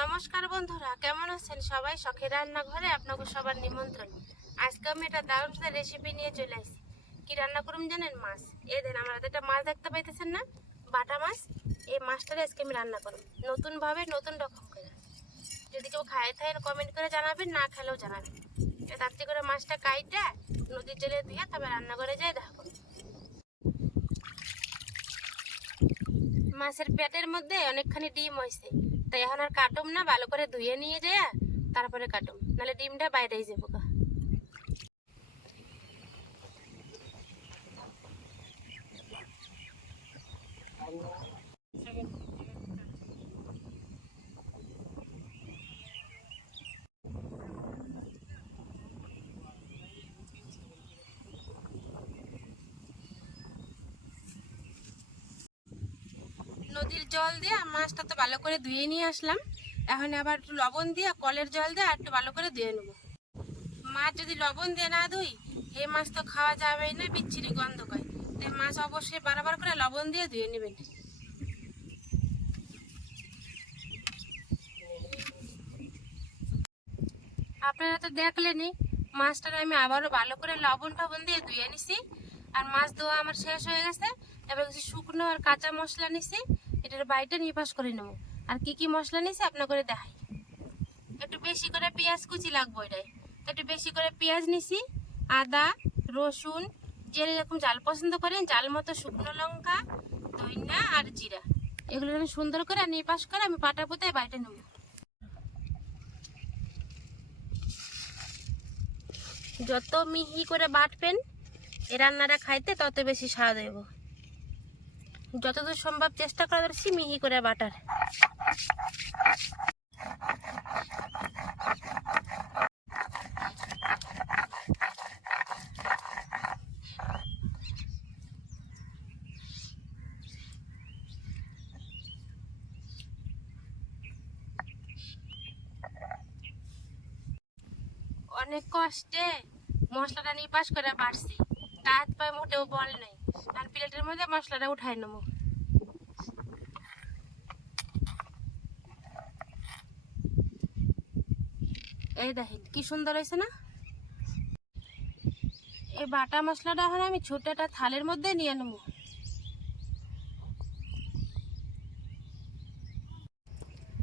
নমস্কার বন্ধুরা, কেমন আছেন সবাই? শখের রান্নাঘরে আপনাকে সবার নিমন্ত্রণ। আজকে আমি একটা দারুণ রেসিপি নিয়ে চলে আসি। কি রান্না করুন জানেন? মাছ। এ দেন আমরা একটা মাছ দেখতে পাইতেছেন না? বাটা মাছ। এই মাছটারে আজকে আমি রান্না করব। নতুনভাবে নতুন রকম করে। যদি কেউ খায় থাকে কমেন্ট করে জানাবেন, না খেলেও জানাবেন। তার থেকে করে মাছটা কাইটা, নদীর জলে দিয়ে তবে রান্না করে যাই দেখো মাছের পেটের মধ্যে অনেকখানি ডিম হয়েছে তাই এখন আর কাটুম না, ভালো করে ধুয়ে নিয়ে যায় তারপরে কাটুম। নাহলে ডিমটা বাইরেই যাব গা। নদীর জল দিয়ে মাছটা তো ভালো করে ধুয়ে নিয়ে আসলাম। এখন আবার একটু লবণ দিয়ে কলের জল দিয়ে আর একটু ভালো করে ধুয়ে নেব। মাছ যদি লবণ দিয়ে না ধুই, এই মাছ তো খাওয়া যাবে না, বিচ্ছিরি গন্ধ করে তাই মাছ অবশ্যই বারবার করে লবণ দিয়ে ধুয়ে নেবেন। আপনারা তো দেখলেনই মাছটা আমি আবারও ভালো করে লবণ টবণ দিয়ে ধুয়ে নিছি। আর মাছ ধোয়া আমার শেষ হয়ে গেছে এবার কিছু শুকনো আর কাঁচা মশলা নিছি। এটার বাইটা নিপাস করে নেব। আর কি কি মশলা নিছি আপনার করে দেখাই। একটু বেশি করে পেঁয়াজ কুচি লাগবো এটাই একটু বেশি করে পেঁয়াজ নিছি, আদা, রসুন, যে যেরকম জাল পছন্দ করেন জাল মতো শুকনো লঙ্কা ধইনা আর জিরা। এগুলো আমি সুন্দর করে নিপাস করে আমি পাটা পুঁতে বাইটে নেব। যত মিহি করে বাটবেন, এ রান্নাটা খাইতে তত বেশি স্বাদ হইব। যতদূর সম্ভব চেষ্টা করা যাচ্ছে মিহি করে বাটার। অনেক কষ্টে মশলাটা নিপাস করে বাড়ছি। হাত পায়ে মোটেও বল নেই। আর প্লেটের মধ্যে মশলাটা উঠাই নেব। এই দেখেন, কি সুন্দর হয়েছে না? এই বাটা মশলাটা এখন আমি ছোট একটা থালের মধ্যে নিয়ে নেব।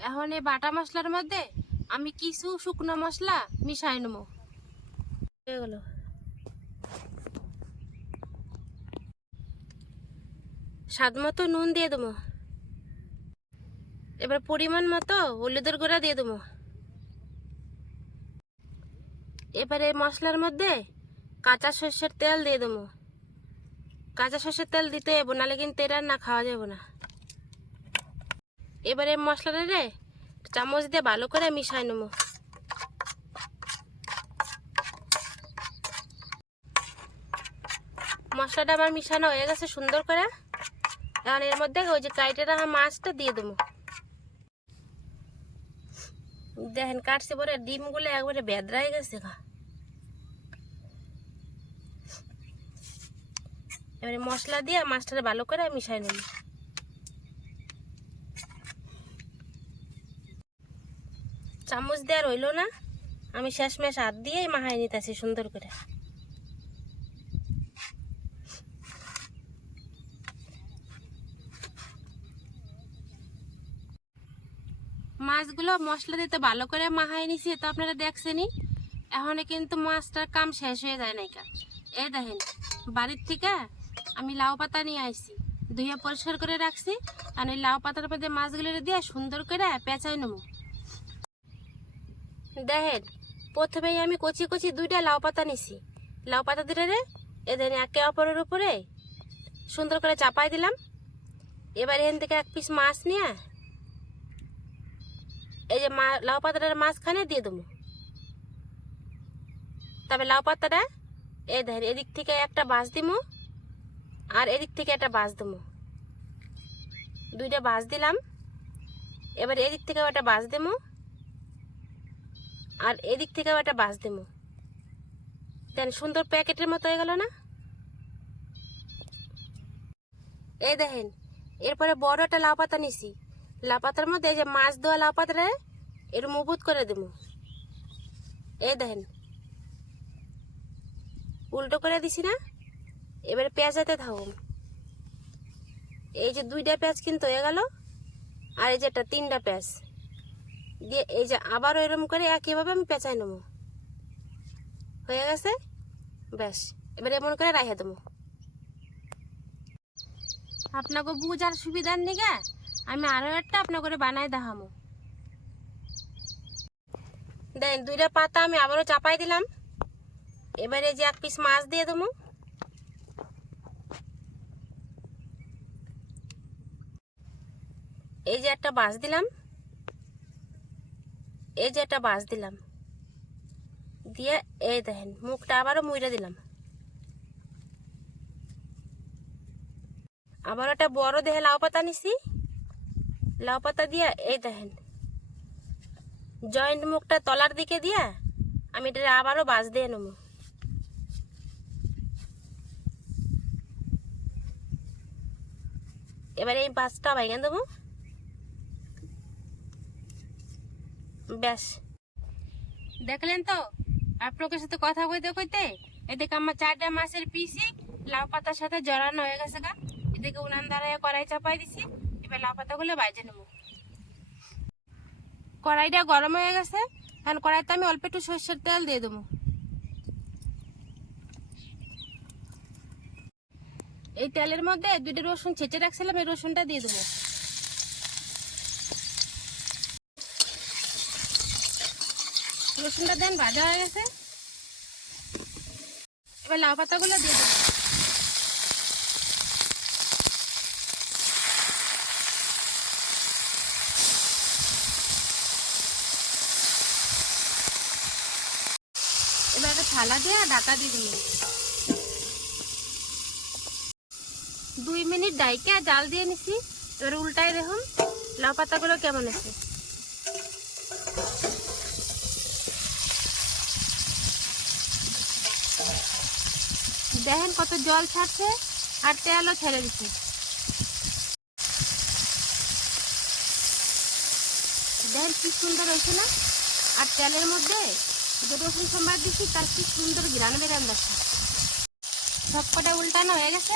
এখন এই বাটা মশলার মধ্যে আমি কিছু শুকনো মশলা মিশাই নেব। হয়ে গেলো। স্বাদ মতো নুন দিয়ে দেবো। এবার পরিমাণ মতো হলুদের গুঁড়া দিয়ে দেবো। এবার এই মশলার মধ্যে কাঁচা সর্ষের তেল দিয়ে দেবো। কাঁচা সর্ষের তেল দিতে যাব নাহলে কিন্তু আর না খাওয়া যাবে না। এবার এই মশলাটা রে চামচ দিয়ে ভালো করে মিশাই নেব। মশলাটা আমার মিশানো হয়ে গেছে সুন্দর করে। এখন এর মধ্যে ওই যে কাইটে রাখা মাছটা দিয়ে দেবো। দেখেন, কাটছে পরে ডিমগুলো একবারে বেদরাই গেছে গা। এবারে মশলা দিয়ে মাছটা ভালো করে মিশাই নেব। চামচ দেওয়া রইল না। আমি শেষমেশ হাত দিয়েই মাহাই নিতেছি সুন্দর করে। মাছগুলো মশলা দিতে ভালো করে মাহাই নিছি, তো আপনারা দেখছেনই। এখন কিন্তু মাছটার কাম শেষ হয়ে যায় নাইকা এ দেখেন, বাড়ির থেকে আমি লাউ পাতা নিয়ে আসছি ধুয়ে পরিষ্কার করে রাখছি, আর ওই লাউ পাতার মধ্যে মাছগুলো দিয়ে সুন্দর করে পেঁচাই নেব। দেখেন, প্রথমেই আমি কচি কচি দুইটা লাউ পাতা নিছি। লাউ পাতা দিলে রে এদের একে অপরের উপরে সুন্দর করে চাপাই দিলাম। এবার এখান থেকে এক পিস মাছ নিয়ে এই যে মা, লাউ পাতাটার মাঝখানে দিয়ে দেবো। তবে লাউ পাতাটা এই দেখেন, এদিক থেকে একটা বাঁশ দিমু আর এদিক থেকে একটা বাঁশ দেবো। দুইটা বাঁশ দিলাম। এবার এদিক থেকেও একটা বাঁশ দেবো আর এদিক থেকেও একটা বাঁশ দেবো। দেন সুন্দর প্যাকেটের মতো হয়ে গেল না? এই দেখেন, এরপরে বড় একটা লাউ পাতা নিছি। লাউ পাতার মধ্যে এই যে মাছ দেওয়া লাউ পাতাটা এর মজবুত করে দেবো এই দেখেন, উল্টো করে দিছি না, এবারে পেঁয়াজাতে থাকুন এই যে দুইটা পেঁয়াজ কিন্তু হয়ে গেল, আর এই যে একটা তিনটা পেঁয়াজ। দিয়ে এই যে আবারও এরম করে একইভাবে আমি পেঁচাই নেব। হয়ে গেছে? ব্যাস, এবার এমন করে রাখে দেবো। আপনাকে বুঝার সুবিধার নিগে আমি আরও একটা আপনার করে বানাই দেখামো। দেন, দুইটা পাতা আমি আবারও চাপাই দিলাম। এবারে যে এক পিস মাছ দিয়ে দেবো। এই যে একটা বাঁশ দিলাম। এই যে একটা বাঁশ দিলাম। দিয়ে এই দেখেন, মুখটা আবারও মুইরে দিলাম। আবার একটা বড় দেহে লাউ পাতা নিছি। লাউ পাতা দিয়া, এই দেখেন। জয়েন্ট মুখটা তলার দিকে দিয়া, আমি এটা আবারও বাঁশ দিয়ে নেব। এবারে এই বাঁশটা বাইগান দেবো। ব্যাস। দেখলেন তো? আপনাদের সাথে কথা কইতে কইতে এদিকে আমার চারটা মাসের পিসি লাউ পাতার সাথে জড়ানো হয়ে গেছে গা। এদিকে উনান দ্বারা কড়াই চাপাই দিছি। এবার লাউ পাতাগুলো বাইজে নেব। কড়াইটা গরম হয়ে গেছে, এখন কড়াইতে আমি অল্প একটু সর্ষের তেল দিয়ে দেবো। এই তেলের মধ্যে দুটো রসুন ছেঁচে রাখছিলাম, এই রসুনটা দিয়ে দেবো। রসুনটা দেন ভাজা হয়ে গেছে। এবার লাউ পাতাগুলো দিয়ে দেবো এবার একটা থালা দিয়ে আর ঢাকা দিয়ে দিবি দুই মিনিট ডাইকে জাল দিয়ে নিছি। এবার উল্টাই দেখুন, লাউ পাতাগুলো কেমন আছে। দেখেন কত জল ছাড়ছে আর তেলও ছেড়ে দিচ্ছে দেখেন কি সুন্দর হয়েছে না? আর তেলের মধ্যে রসুন সোমবার দিচ্ছি তার কি সুন্দর গ্রান বেরান যাচ্ছে সব কটা উল্টানো হয়ে গেছে।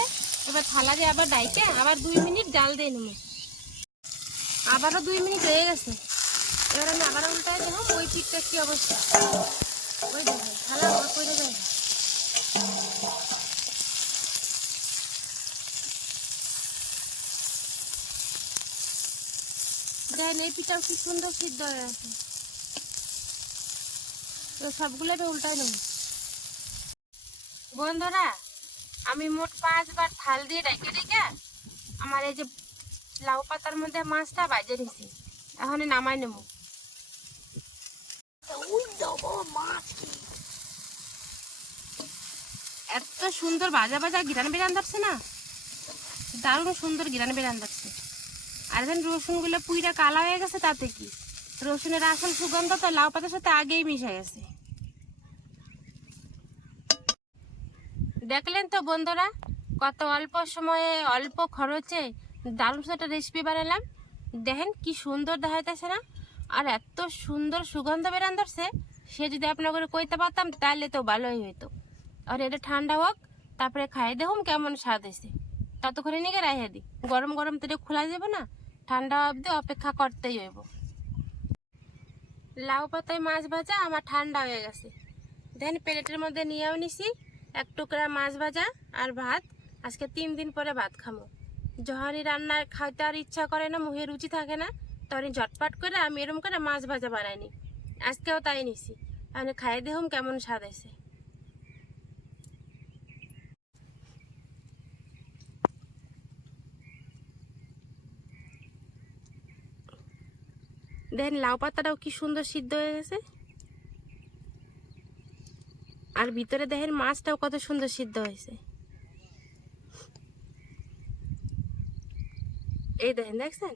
এবার থালা দিয়ে আবার ডাইকে, আবার দুই মিনিট জাল দিয়ে নেব আবারও দুই মিনিট হয়ে গেছে। এবার আমি আবার উল্টায় দেবো, ওই পিঠটা কি অবস্থা? ওই দেখো, থালা আমার করে দেয় দেখেন এই পিঠাও কি সুন্দর সিদ্ধ হয়ে আছে। তো সবগুলো আমি উল্টাই নেব। বন্ধুরা, আমি মোট পাঁচবার থাল দিয়ে ডেকে ডেকে আমার এই যে লাউ পাতার মধ্যে মাছটা বাজে নিছি। এখন নামাই নেব। এত সুন্দর বাজা বাজা গিরান বেরান ধরছে না? দারুণ সুন্দর গিরান বেরান ধরছে। আর এখন রসুনগুলো পুইটা কালা হয়ে গেছে তাতে কি? রসুনের আসল সুগন্ধ তো লাউ পাতার সাথে আগেই মিশে গেছে। দেখলেন তো বন্ধুরা? কত অল্প সময়ে, অল্প খরচে দারুণ একটা রেসিপি বানালাম। দেখেন কি সুন্দর দেখাইতেছে না? আর এত সুন্দর সুগন্ধ বেরান ধরছে, সে যদি আপনাকে কইতে পারতাম তাহলে তো ভালোই হইতো। আর এটা ঠান্ডা হোক, তারপরে খাই দেখুন কেমন স্বাদ হয়েছে ততক্ষণে নিয়ে রাখে দিই। গরম গরম তো খোলা যাবে না, ঠান্ডা অবধি অপেক্ষা করতেই হইব। লাউ পাতায় মাছ ভাজা, আমার ঠান্ডা হয়ে গেছে। দেন প্লেটের মধ্যে নিয়েও নিছি। এক টুকরা মাছ ভাজা আর ভাত। আজকে তিন দিন পরে ভাত খামো। যখনই রান্নার খাইতে আর ইচ্ছা করে না, মুখে রুচি থাকে না, তখনই ঝটপট করে আমি এরম করে মাছ ভাজা বানাইনি। আজকেও তাই নিছি। আমি খাই দেহম কেমন স্বাদ আছে দেখেন লাউ পাতাটাও কি সুন্দর সিদ্ধ হয়ে গেছে। আর ভিতরে দেখেন মাছটাও কত সুন্দর সিদ্ধ হয়েছে। এই দেখেন, দেখছেন?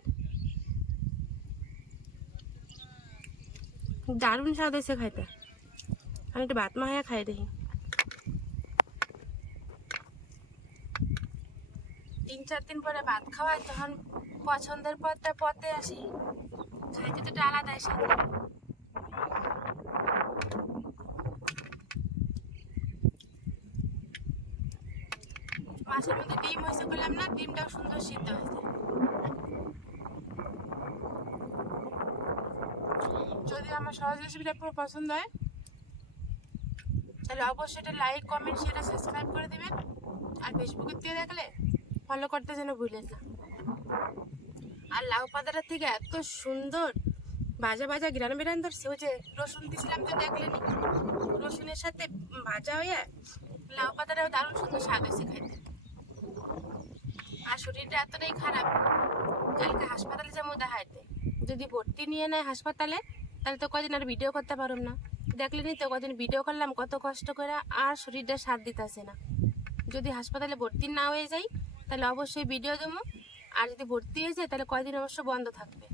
দারুণ স্বাদ হয়েছে খাইতে। আমি একটু ভাত মাহাইয়া খাই দেখি। তিন চার দিন পরে ভাত খাওয়াই, তখন পছন্দের পথটা পথে আসি। খাইতে তো একটা আলাদাই স্বাদ। মাছের মধ্যে ডিম হয়েছে করলাম না, ডিমটাও সুন্দর সিদ্ধ হয়েছে। যদি আমার সহজ রেসিপিটা পুরো পছন্দ হয়, তাহলে অবশ্যই এটা লাইক কমেন্ট আর সাবস্ক্রাইব করে দেবেন। আর ফেসবুকের থেকে দেখলে ফলো করতে যেন ভুলেন না। আর লাউ পাতাটা থেকে এত সুন্দর ভাজা ভাজা গ্রান বেরান ধরছে, ওই যে রসুন দিয়েছিলাম তো দেখলেনি রসুনের সাথে ভাজা হয়ে লাউ পাতাটাও দারুণ সুন্দর স্বাদ হয়েছে খাইতে শরীরটা এতটাই খারাপ, কালকে হাসপাতালে যেমন দেখাইতে। যদি ভর্তি নিয়ে নেয় হাসপাতালে, তাহলে তো কদিন আর ভিডিও করতে পারুম না। দেখলেনি তো কদিন ভিডিও করলাম, কত কষ্ট করে আর শরীরটা সাথ দিতেছে না। যদি হাসপাতালে ভর্তি না হয়ে যাই, তাহলে অবশ্যই ভিডিও দেবো। আর যদি ভর্তি হয়ে যায়, তাহলে কয়দিন অবশ্য বন্ধ থাকবে।